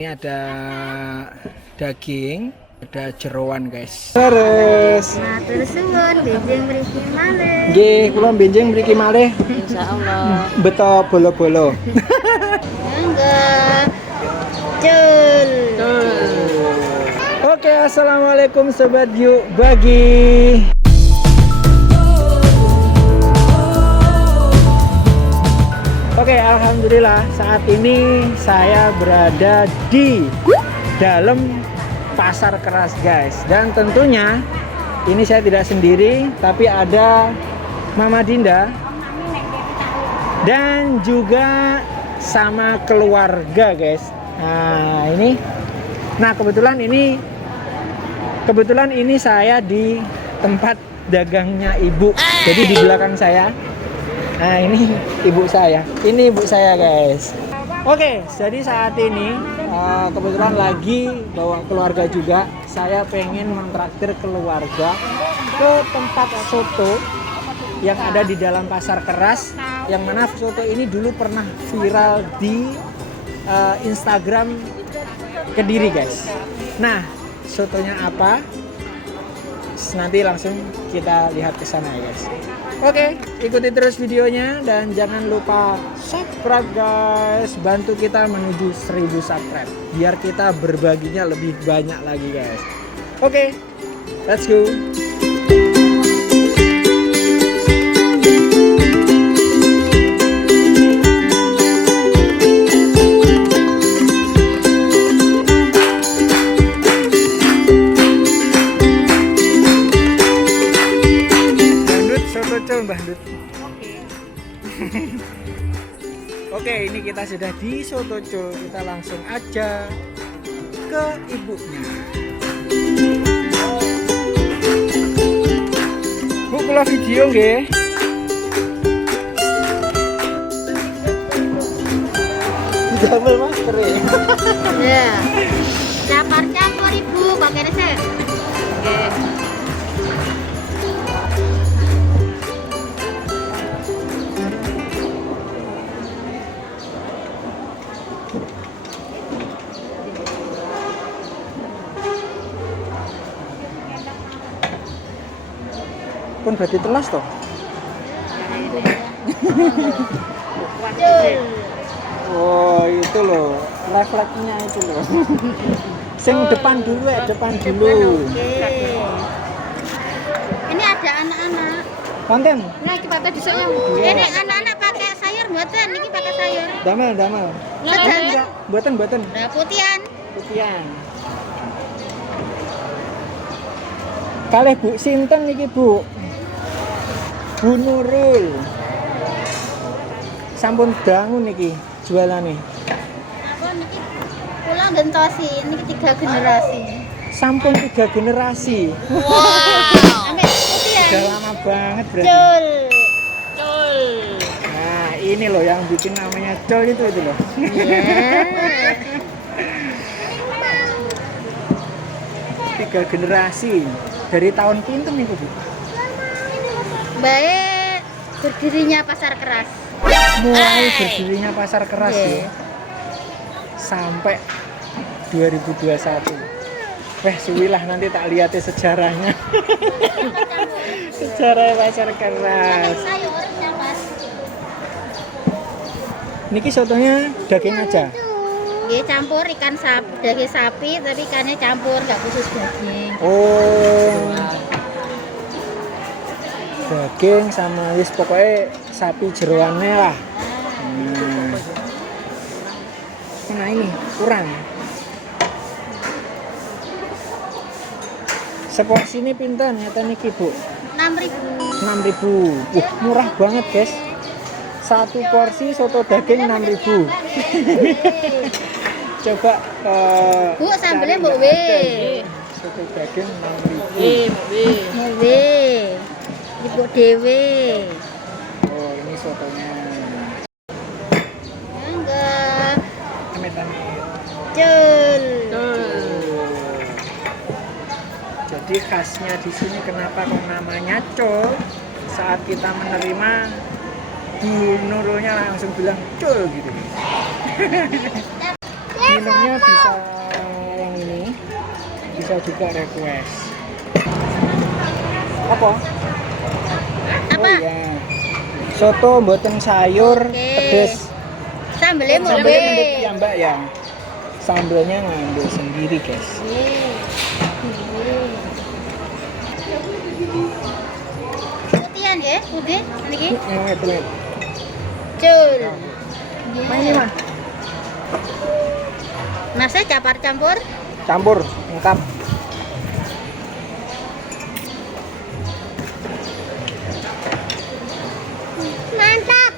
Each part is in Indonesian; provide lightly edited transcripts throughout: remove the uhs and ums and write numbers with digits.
Ini ada daging, ada jeroan guys. Terus. Matur suwun, benjing mriki malih. Nggih, kula benjing mriki malih. Insyaallah. Beto bolo-bolo. Monggo. Cul. Oke, assalamualaikum sobat yuk bagi. Oke, alhamdulillah saat ini saya berada di dalam pasar keras guys. Dan tentunya ini saya tidak sendiri, tapi ada Mama Dinda dan juga sama keluarga guys. Nah ini, kebetulan ini saya di tempat dagangnya ibu. Jadi di belakang saya. Nah ini ibu saya, guys. Oke, jadi saat ini kebetulan lagi bawa keluarga juga. Saya pengen mentraktir keluarga ke tempat soto yang ada di dalam pasar keras. Yang mana soto ini dulu pernah viral di Instagram Kediri guys. Nah, sotonya apa? Nanti langsung kita lihat ke sana guys. Oke, ikuti terus videonya dan jangan lupa subscribe guys. Bantu kita menuju 1000 subscribe biar kita berbaginya lebih banyak lagi guys. Oke, let's go. Oke, ini kita sudah di Soto Cul. Kita langsung aja ke ibunya. Bu, kula video nggih. Damel masker ya. Ya. Campur Ibu, pakai resep. Oke. Pun berarti telas toh. Oh itu loh, refleksnya itu loh. Sing depan dulu ya, depan dulu. Ini ada anak-anak. Konten. Nah, iki pakai disoknya. Ini anak-anak pakai sayur mboten, niki pakai sayur. Damel. Nah, Buatan. nah putihan. Kalih Bu sinten niki Bu? Bu Nurul. Sampun bangun niki jualane. Apa niki kula gentosi, niki 3 generasi. Sampun 3 generasi. Wow. Ambek putihan. Udah lama banget berarti. Cul. Nah, ini loh yang bikin namanya Col itu loh. Iya. 3 generasi. Dari tahun pinten nih Bu? Baik berdirinya pasar keras. Mulai berdirinya pasar keras ya. Yeah. Sampai 2021. Suwilah nanti tak lihat sejarahnya. Sejarah pasar keras. Niki sotonya daging aja. Nggih, campur ikan sapi, daging sapi tapi ikannya campur, nggak khusus daging. Oh. Daging sama wis pokoknya sapi jeroannya lah. Nah ini kurang. Seporsi ini pinten nyata niki Bu? 6.000. 6.000. Murah banget guys. Satu porsi soto daging 6.000. Coba Bu, sambelnya Mbok we. Soto daging 6.000. Mbok we. Ibu dewe. Oh, ini sotonya. Enggak. Amit-amit. Cul. Jadi khasnya di sini kenapa kok namanya Cul? Saat kita menerima Bu Nurulnya langsung bilang Cul gitu. minumnya bisa yang ini, bisa juga request. Apa? Apa? Oh iya, soto mboten sayur, pedes. Sambelnya mau Sambelnya mendek ya mbak ya. Sambelnya ngambil sendiri guys. Putihan ya, putih niki. Teman. Cul. Ini mah Masnya campur. campur lengkap. Mantap.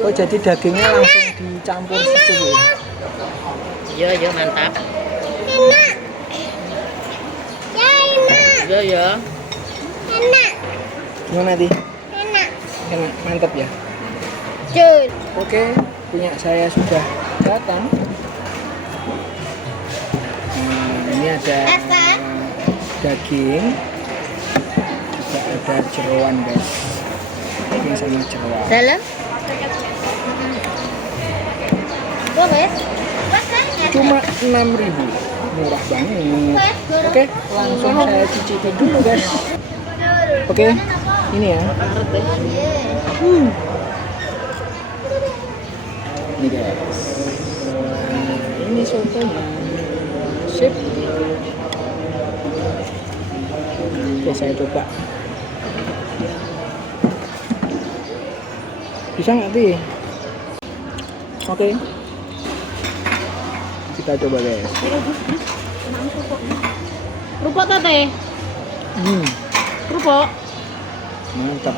Oh jadi dagingnya langsung dicampur situ ya. Iya, mantap. Enak. Ya enak. Iya. Enak. Gimana di? Enak. Enak, mantap ya. Cul. Oke, punya saya sudah datang. Nah, ini ada Asa. daging, juga ada jeroan guys. Daging sama jeroan. Dalam. Wes. Cuma 6.000, murah banget. Oke, langsung saya cicipi dulu guys. Oke, ini ya. Ini guys. Nah, ini sotonya. Sip. Oke, saya coba. Bisa nggak sih? Oke. Kita coba guys. Kerupuk tete. Kerupuk. Mantap.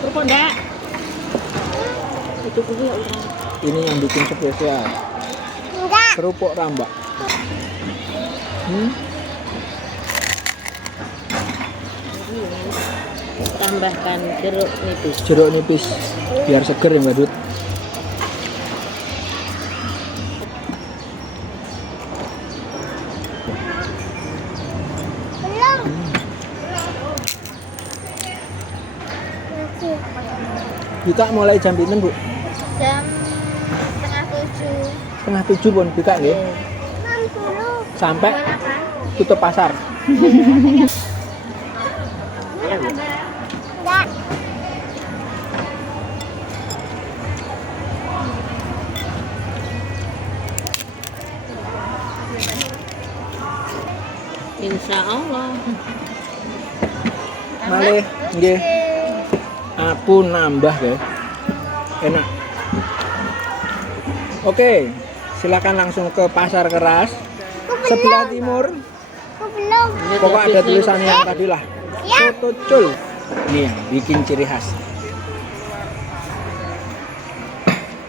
Kerupuk enggak? Itu kudu ya. Ini yang bikin spesial. Enggak. Kerupuk rambak. Tambahkan jeruk nipis. Jeruk nipis biar seger ya Mbak Dut. Belum. Buka mulai jam pinten Bu? Jam setengah 7. Setengah 7 pun buka nggih. 60. Sampai tutup pasar. Enggak. Insya Allah. Malih nggih. Aku nambah ya. Enak. Oke, silakan langsung ke Pasar Keras sebelah timur. Aku belum. Pokok ada tulisannya yang tadi lah. Ya. Soto Cul. Ini yang bikin ciri khas.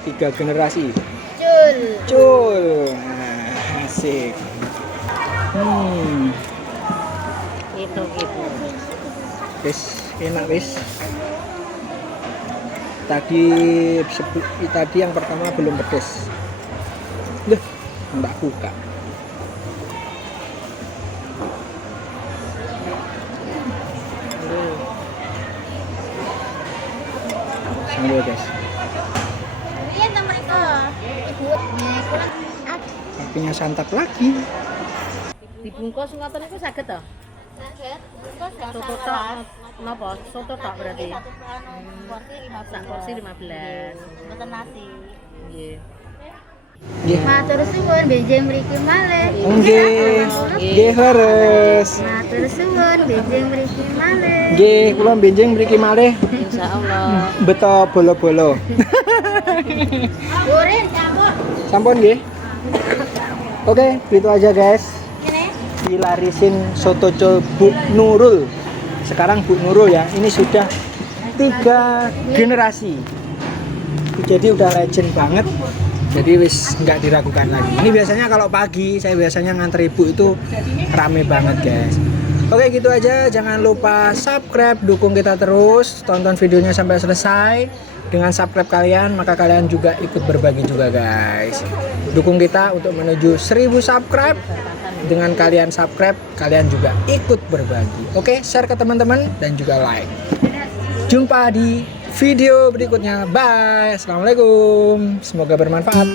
3 generasi. Cul. Cul. Nah, asik. Itu. Wis, enak wis. Tadi yang pertama belum pedes. Duh, mbak buka. Sambil guys. Iya ta mereka. Ibu. Apinya santap lagi. Dibungkus ngoten niku saged to? Saged. Soto tok napa? Soto tok berarti. Sak porsi 15. Mboten nasi. Nggih. Nggih. Matur suwun benjing mriki malih. Nggih. Nggih harus. Matur suwun benjing mriki malih. Nggih, kula benjing mriki malih. Insya Allah. Beto bolo-bolo. Goreng campur. Sampun nggih. Oke, gitu aja guys. Ini. Dilarisin soto Cul Bu Nurul. Sekarang Bu Nurul ya, ini sudah 3 generasi. Jadi udah legend banget. Jadi wis nggak diragukan lagi. Ini biasanya kalau pagi, saya biasanya nganter ibu itu rame banget guys. Oke gitu aja, jangan lupa subscribe, dukung kita terus, tonton videonya sampai selesai. Dengan subscribe kalian, maka kalian juga ikut berbagi juga guys. Dukung kita untuk menuju 1000 subscribe. Dengan kalian subscribe, kalian juga ikut berbagi. Oke, share ke teman-teman dan juga like. Jumpa di video berikutnya. Bye. Assalamualaikum. Semoga bermanfaat.